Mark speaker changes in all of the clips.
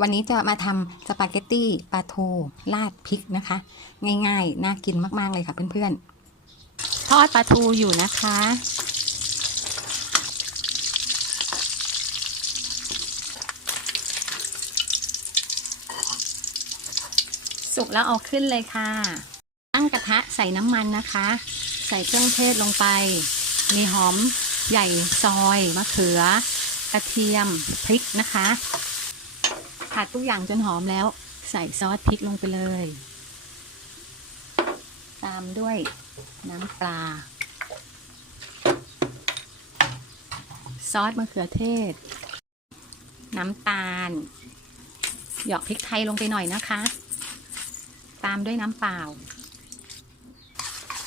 Speaker 1: วันนี้จะมาทำสปาเกตตี้ปลาทูราดพริกนะคะ ง่ายๆ น่ากินมากๆเลยค่ะเพื่อนๆ ทอดปลาทูอยู่นะคะ สุกแล้วเอาขึ้นเลยค่ะ ตั้งกระทะใส่น้ำมันนะคะ ใส่เครื่องเทศลงไป มีหอมใหญ่ซอยมะเขือกระเทียมพริกนะคะ ผัดทุกอย่างจนหอมแล้ว ใส่ซอสพริกลงไปเลย ตามด้วยน้ำปลา ซอสมะเขือเทศ น้ำตาล หยอกพริกไทยลงไปหน่อยนะคะ ตามด้วยน้ำเปล่า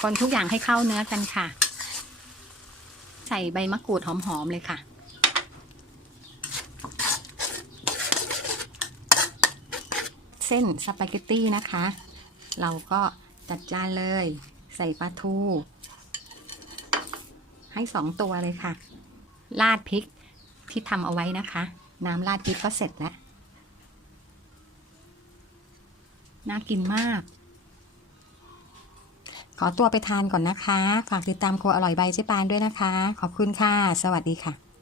Speaker 1: คนทุกอย่างให้เข้าเนื้อกันค่ะ ใส่ใบมะกรูดหอมๆเลยค่ะ เส้นสปาเกตตี้นะคะ เราก็จัดจานเลย ใส่ปลาทู ให้สองตัวเลยค่ะ ราดพริกที่ทำเอาไว้นะคะ น้ำราดพริกก็เสร็จแล้ว น่ากินมาก ขอตัวไปทานก่อนนะคะ ฝากติดตามครัวอร่อยใบเจ๊ปานด้วยนะคะ ขอบคุณค่ะ สวัสดีค่ะ